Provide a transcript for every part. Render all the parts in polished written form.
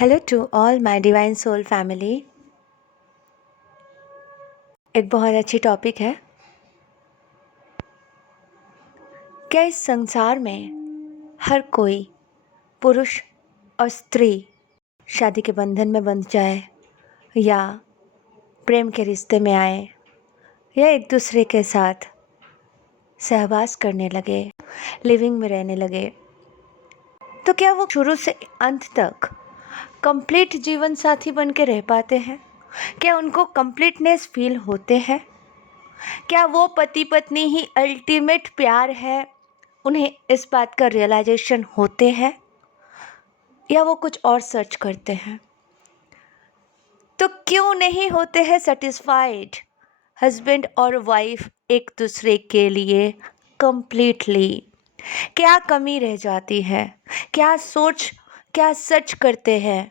Hello to all my divine soul family. एक बहुत अच्छी टॉपिक है। क्या इस संसार में हर कोई पुरुष और स्त्री शादी के बंधन में बंध जाए, या प्रेम के रिश्ते में आए, या एक दूसरे के साथ सहवास करने लगे, लिविंग में रहने लगे, तो क्या वो शुरू से अंत तक कंप्लीट जीवन साथी बन के रह पाते हैं? क्या उनको कंप्लीटनेस फील होते हैं? क्या वो पति पत्नी ही अल्टीमेट प्यार है? उन्हें इस बात का रियलाइजेशन होते हैं, या वो कुछ और सर्च करते हैं? तो क्यों नहीं होते हैं सेटिस्फाइड हस्बैंड और वाइफ एक दूसरे के लिए कंप्लीटली? क्या कमी रह जाती है? क्या सर्च करते हैं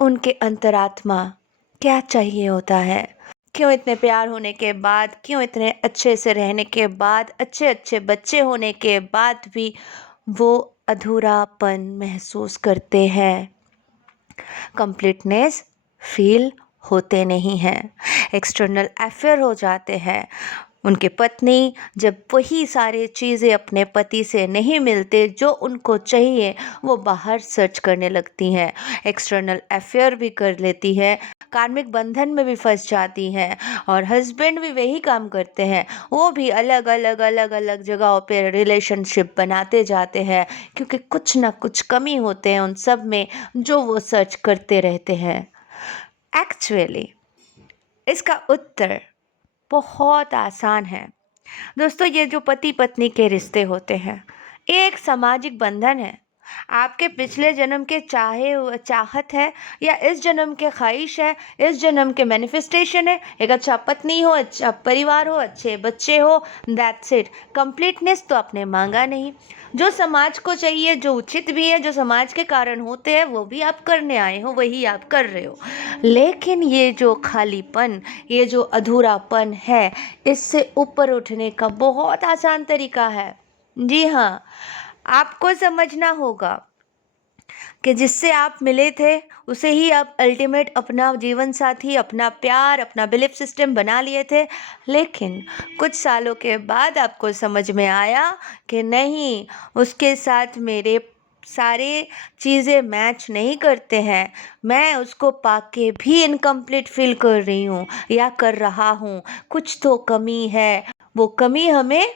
उनके अंतरात्मा? क्या चाहिए होता है? क्यों इतने प्यार होने के बाद, क्यों इतने अच्छे से रहने के बाद, अच्छे अच्छे बच्चे होने के बाद भी वो अधूरापन महसूस करते हैं? कंप्लीटनेस फील होते नहीं हैं, एक्सटर्नल अफेयर हो जाते हैं। उनके पत्नी जब वही सारे चीज़ें अपने पति से नहीं मिलते जो उनको चाहिए, वो बाहर सर्च करने लगती हैं, एक्सटर्नल अफेयर भी कर लेती है, कार्मिक बंधन में भी फंस जाती हैं। और हस्बैंड भी वही काम करते हैं, वो भी अलग अलग जगहों पे रिलेशनशिप बनाते जाते हैं, क्योंकि कुछ ना कुछ कमी होते हैं उन सब में जो वो सर्च करते रहते हैं। एक्चुअली इसका उत्तर बहुत आसान है दोस्तों। ये जो पति पत्नी के रिश्ते होते हैं, ये एक सामाजिक बंधन है। आपके पिछले जन्म के चाहत है, या इस जन्म के ख्वाहिश है, इस जन्म के मैनिफेस्टेशन है। एक अच्छा पत्नी हो, अच्छा परिवार हो, अच्छे बच्चे हो, दैट्स इट। कंप्लीटनेस तो आपने मांगा नहीं। जो समाज को चाहिए, जो उचित भी है, जो समाज के कारण होते हैं, वो भी आप करने आए हो, वही आप कर रहे हो। लेकिन ये जो खालीपन, ये जो अधूरापन है, इससे ऊपर उठने का बहुत आसान तरीका है। जी हाँ, आपको समझना होगा कि जिससे आप मिले थे उसे ही आप अल्टीमेट अपना जीवन साथी, अपना प्यार, अपना बिलीफ सिस्टम बना लिए थे। लेकिन कुछ सालों के बाद आपको समझ में आया कि नहीं, उसके साथ मेरे सारे चीज़ें मैच नहीं करते हैं। मैं उसको पाके भी इनकम्प्लीट फील कर रही हूँ या कर रहा हूँ। कुछ तो कमी है, वो कमी हमें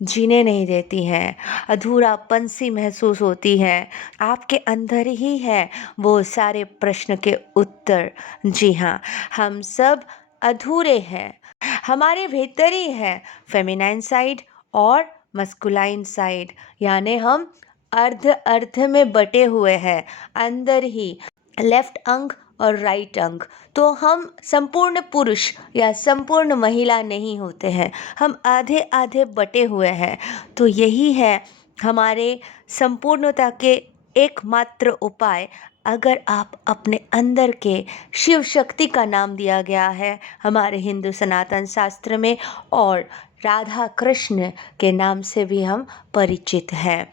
जीने नहीं देती हैं, अधूरापन सी महसूस होती है। आपके अंदर ही है वो सारे प्रश्न के उत्तर। जी हाँ, हम सब अधूरे हैं। हमारे भीतर ही है फेमिनाइन साइड और मस्कुलाइन साइड, यानी हम अर्ध अर्ध में बटे हुए हैं अंदर ही, लेफ्ट अंग और राइट अंग। तो हम संपूर्ण पुरुष या संपूर्ण महिला नहीं होते हैं, हम आधे आधे बटे हुए हैं। तो यही है हमारे संपूर्णता के एकमात्र उपाय। अगर आप अपने अंदर के शिव शक्ति का नाम दिया गया है हमारे हिंदू सनातन शास्त्र में, और राधा कृष्ण के नाम से भी हम परिचित हैं।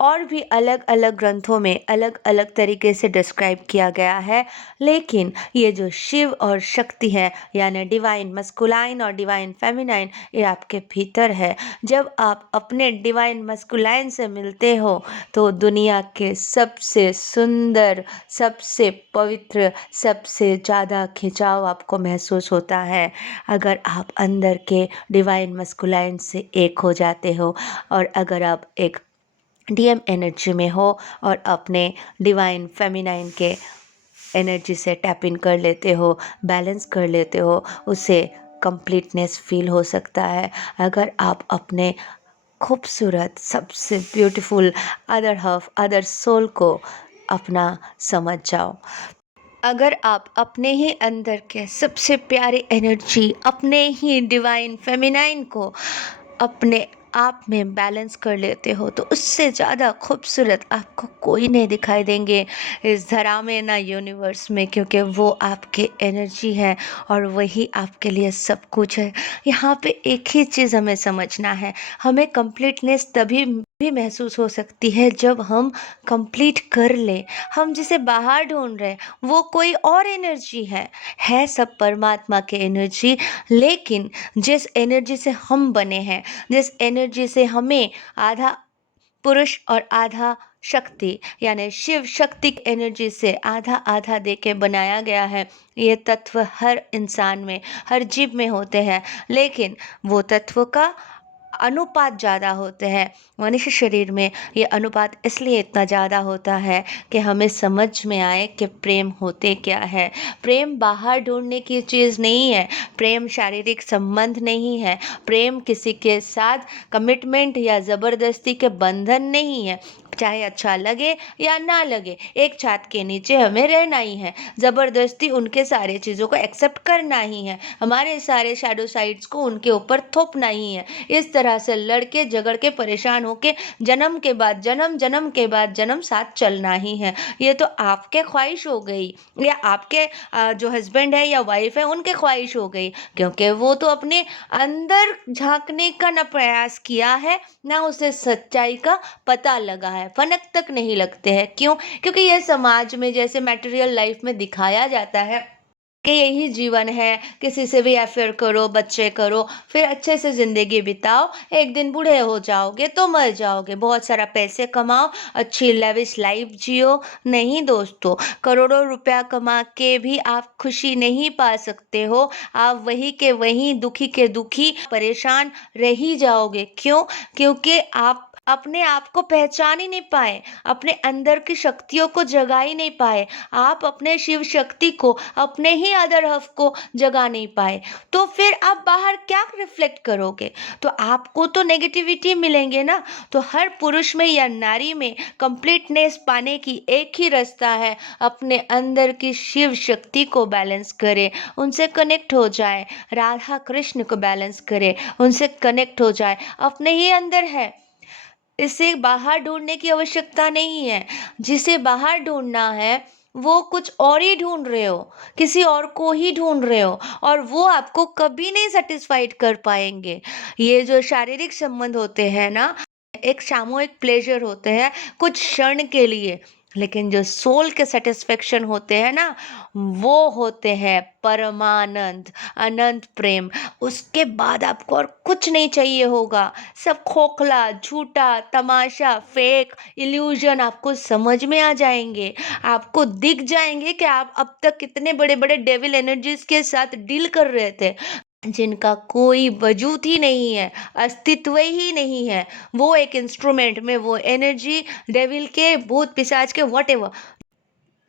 और भी अलग अलग ग्रंथों में अलग अलग तरीके से डिस्क्राइब किया गया है। लेकिन ये जो शिव और शक्ति है, यानी डिवाइन मस्कुलाइन और डिवाइन फेमिनाइन, ये आपके भीतर है। जब आप अपने डिवाइन मस्कुलाइन से मिलते हो तो दुनिया के सबसे सुंदर, सबसे पवित्र, सबसे ज़्यादा खिंचाव आपको महसूस होता है। अगर आप अंदर के डिवाइन मस्कुलाइन से एक हो जाते हो, और अगर आप एक डीएम एनर्जी में हो और अपने डिवाइन फेमिनाइन के एनर्जी से टैप इन कर लेते हो, बैलेंस कर लेते हो, उसे कंप्लीटनेस फील हो सकता है। अगर आप अपने खूबसूरत, सबसे beautiful other half, other soul को अपना समझ जाओ, अगर आप अपने ही अंदर के सबसे प्यारी एनर्जी, अपने ही डिवाइन फेमिनाइन को अपने आप में बैलेंस कर लेते हो तो उससे ज़्यादा खूबसूरत आपको कोई नहीं दिखाई देंगे इस धरा में ना यूनिवर्स में, क्योंकि वो आपके एनर्जी है और वही आपके लिए सब कुछ है। यहाँ पे एक ही चीज़ हमें समझना है, हमें कंप्लीटनेस तभी भी महसूस हो सकती है जब हम कंप्लीट कर लें। हम जिसे बाहर ढूंढ रहे हैं वो कोई और एनर्जी है सब परमात्मा की एनर्जी। लेकिन जिस एनर्जी से हम बने हैं, जिस एनर्जी से हमें आधा पुरुष और आधा शक्ति यानी शिव शक्ति की एनर्जी से आधा आधा दे के बनाया गया है, ये तत्व हर इंसान में, हर जीव में होते हैं। लेकिन वो तत्व का अनुपात ज़्यादा होते हैं। मनुष्य शरीर में ये अनुपात इसलिए इतना ज़्यादा होता है कि हमें समझ में आए कि प्रेम होते क्या है। प्रेम बाहर ढूंढने की चीज़ नहीं है, प्रेम शारीरिक संबंध नहीं है, प्रेम किसी के साथ कमिटमेंट या ज़बरदस्ती के बंधन नहीं है। चाहे अच्छा लगे या ना लगे, एक छत के नीचे हमें रहना ही है, ज़बरदस्ती उनके सारे चीज़ों को एक्सेप्ट करना ही है, हमारे सारे शैडो साइड्स को उनके ऊपर थोपना ही है। इस तरह से लड़के झगड़ के परेशान होके जन्म के बाद जन्म, जन्म के बाद जन्म साथ चलना ही है। ये तो आपके ख्वाहिश हो गई, या आपके जो हस्बैंड है या वाइफ है उनके ख्वाहिश हो गई, क्योंकि वो तो अपने अंदर झांकने का ना प्रयास किया है, ना उसे सच्चाई का पता लगा है, फनक तक नहीं लगते हैं। क्यों? क्योंकि यह समाज में जैसे मटेरियल लाइफ में दिखाया जाता है कि यही जीवन है, किसी से भी अफेयर करो, बच्चे करो, फिर अच्छे से ज़िंदगी बिताओ, एक दिन बूढ़े हो जाओगे तो मर जाओगे, बहुत सारा पैसे कमाओ, अच्छी लेविश लाइफ जियो। नहीं दोस्तों, करोड़ों रुपया कमा के भी आप खुशी नहीं पा सकते हो। आप वही के वहीं दुखी के दुखी परेशान रह ही जाओगे। क्यों? क्योंकि आप अपने आप को पहचान ही नहीं पाए, अपने अंदर की शक्तियों को जगा ही नहीं पाए, आप अपने शिव शक्ति को, अपने ही अदर हफ को जगा नहीं पाए, तो फिर आप बाहर क्या रिफ्लेक्ट करोगे? तो आपको तो नेगेटिविटी मिलेंगे ना। तो हर पुरुष में या नारी में कंप्लीटनेस पाने की एक ही रास्ता है, अपने अंदर की शिव शक्ति को बैलेंस करे, उनसे कनेक्ट हो जाए, राधा कृष्ण को बैलेंस करे, उनसे कनेक्ट हो जाए, अपने ही अंदर है। इसे बाहर ढूँढने की आवश्यकता नहीं है। जिसे बाहर ढूँढना है, वो कुछ और ही ढूँढ रहे हो, किसी और को ही ढूँढ रहे हो, और वो आपको कभी नहीं सैटिस्फाइड कर पाएँगे। ये जो शारीरिक संबंध होते हैं ना, एक सामूहिक प्लेज़र होते हैं कुछ क्षण के लिए, लेकिन जो सोल के सैटिस्फैक्शन होते हैं ना, वो होते हैं परमानंद, अनंत प्रेम। उसके बाद आपको और कुछ नहीं चाहिए होगा। सब खोखला, झूठा, तमाशा, फेक, इल्यूजन आपको समझ में आ जाएँगे। आपको दिख जाएँगे कि आप अब तक कितने बड़े-बड़े डेविल एनर्जीज़ के साथ डील कर रहे थे, जिनका कोई वजूद ही नहीं है, अस्तित्व ही नहीं है। वो एक इंस्ट्रूमेंट में वो एनर्जी डेविल के, भूत पिशाच के, व्हाटएवर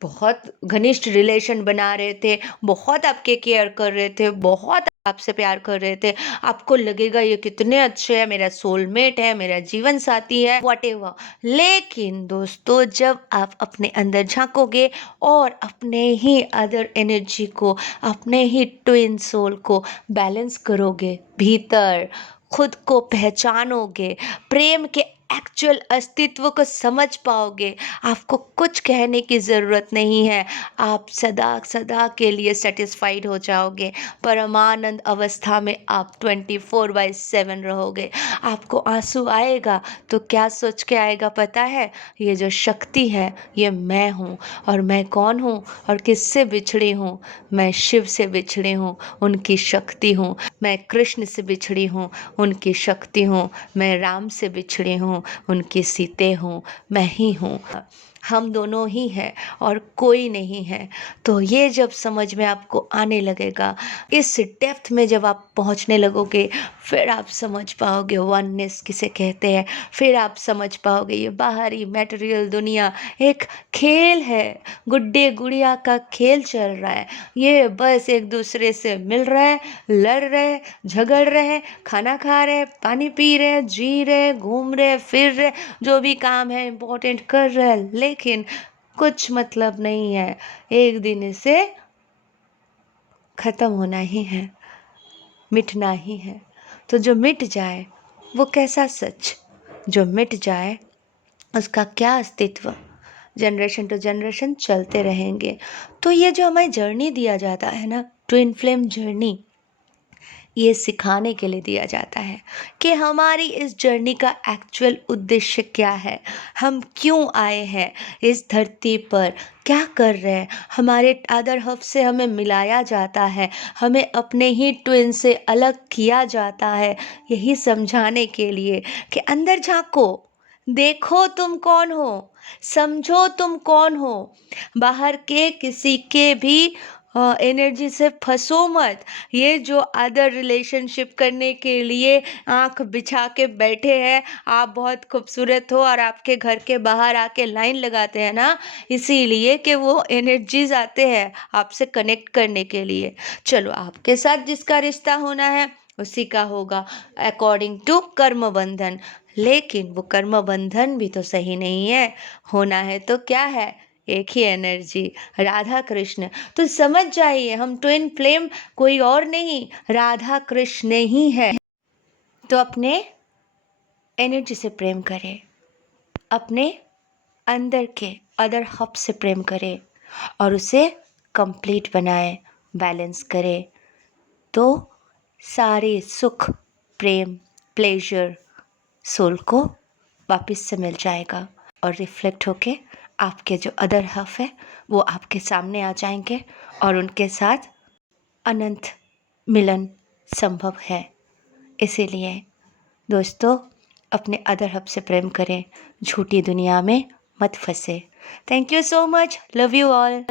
बहुत घनिष्ठ रिलेशन बना रहे थे, बहुत आपके केयर कर रहे थे, बहुत आपसे प्यार कर रहे थे। आपको लगेगा ये कितने अच्छे हैं, मेरा सोलमेट है, मेरा जीवन साथी है, व्हाटएवर। लेकिन दोस्तों, जब आप अपने अंदर झाँकोगे और अपने ही अदर एनर्जी को, अपने ही ट्विन सोल को बैलेंस करोगे, भीतर खुद को पहचानोगे, प्रेम के एक्चुअल अस्तित्व को समझ पाओगे, आपको कुछ कहने की ज़रूरत नहीं है। आप सदा सदा के लिए सेटिस्फाइड हो जाओगे। परमानंद अवस्था में आप 24/7 रहोगे। आपको आंसू आएगा तो क्या सोच के आएगा पता है? ये जो शक्ति है, ये मैं हूँ। और मैं कौन हूँ और किससे बिछड़ी हूँ? मैं शिव से बिछड़ी हूँ, उनकी शक्ति हूँ। मैं कृष्ण से बिछड़ी हूँ, उनकी शक्ति हूँ। मैं राम से बिछड़ी हूँ, उनकी सीते हूँ। मैं ही हूँ, हम दोनों ही हैं और कोई नहीं है। तो ये जब समझ में आपको आने लगेगा, इस डेप्थ में जब आप पहुंचने लगोगे, फिर आप समझ पाओगे वननेस किसे कहते हैं। फिर आप समझ पाओगे ये बाहरी मटेरियल दुनिया एक खेल है, गुड्डे गुड़िया का खेल चल रहा है। ये बस एक दूसरे से मिल रहे हैं, लड़ रहे हैं, झगड़ रहे हैं, खाना खा रहे हैं, पानी पी रहे हैं, जी रहे हैं, घूम रहे हैं, फिर रहे, जो भी काम है इम्पोर्टेंट कर रहे हैं, लेकिन कुछ मतलब नहीं है। एक दिन इसे खत्म होना ही है, मिटना ही है। तो जो मिट जाए वो कैसा सच जो मिट जाए, उसका क्या अस्तित्व जनरेशन टू जनरेशन चलते रहेंगे। तो ये जो हमें जर्नी दिया जाता है ना, ट्विन फ्लेम जर्नी, ये सिखाने के लिए दिया जाता है कि हमारी इस जर्नी का एक्चुअल उद्देश्य क्या है, हम क्यों आए हैं इस धरती पर, क्या कर रहे हैं। हमारे अदर हफ से हमें मिलाया जाता है, हमें अपने ही ट्विन से अलग किया जाता है, यही समझाने के लिए कि अंदर झांको, देखो तुम कौन हो, समझो तुम कौन हो, बाहर के किसी के भी एनर्जी से फंसो मत। ये जो अदर रिलेशनशिप करने के लिए आंख बिछा के बैठे हैं, आप बहुत खूबसूरत हो और आपके घर के बाहर आके लाइन लगाते हैं ना, इसीलिए कि वो एनर्जीज आते हैं आपसे कनेक्ट करने के लिए। चलो, आपके साथ जिसका रिश्ता होना है उसी का होगा अकॉर्डिंग टू कर्म बंधन, लेकिन वो कर्म बंधन भी तो सही नहीं है। होना है तो क्या है, एक ही एनर्जी, राधा कृष्ण। तो समझ जाइए, हम ट्विन फ्लेम कोई और नहीं, राधा कृष्ण ही है। तो अपने एनर्जी से प्रेम करें, अपने अंदर के अदर हब से प्रेम करें और उसे कंप्लीट बनाएं, बैलेंस करें। तो सारे सुख, प्रेम, प्लेजर सोल को वापस से मिल जाएगा और रिफ्लेक्ट होके आपके जो अदर हाफ है वो आपके सामने आ जाएंगे और उनके साथ अनंत मिलन संभव है। इसीलिए दोस्तों, अपने अदर हाफ से प्रेम करें, झूठी दुनिया में मत फंसे। Thank you so much, love you all.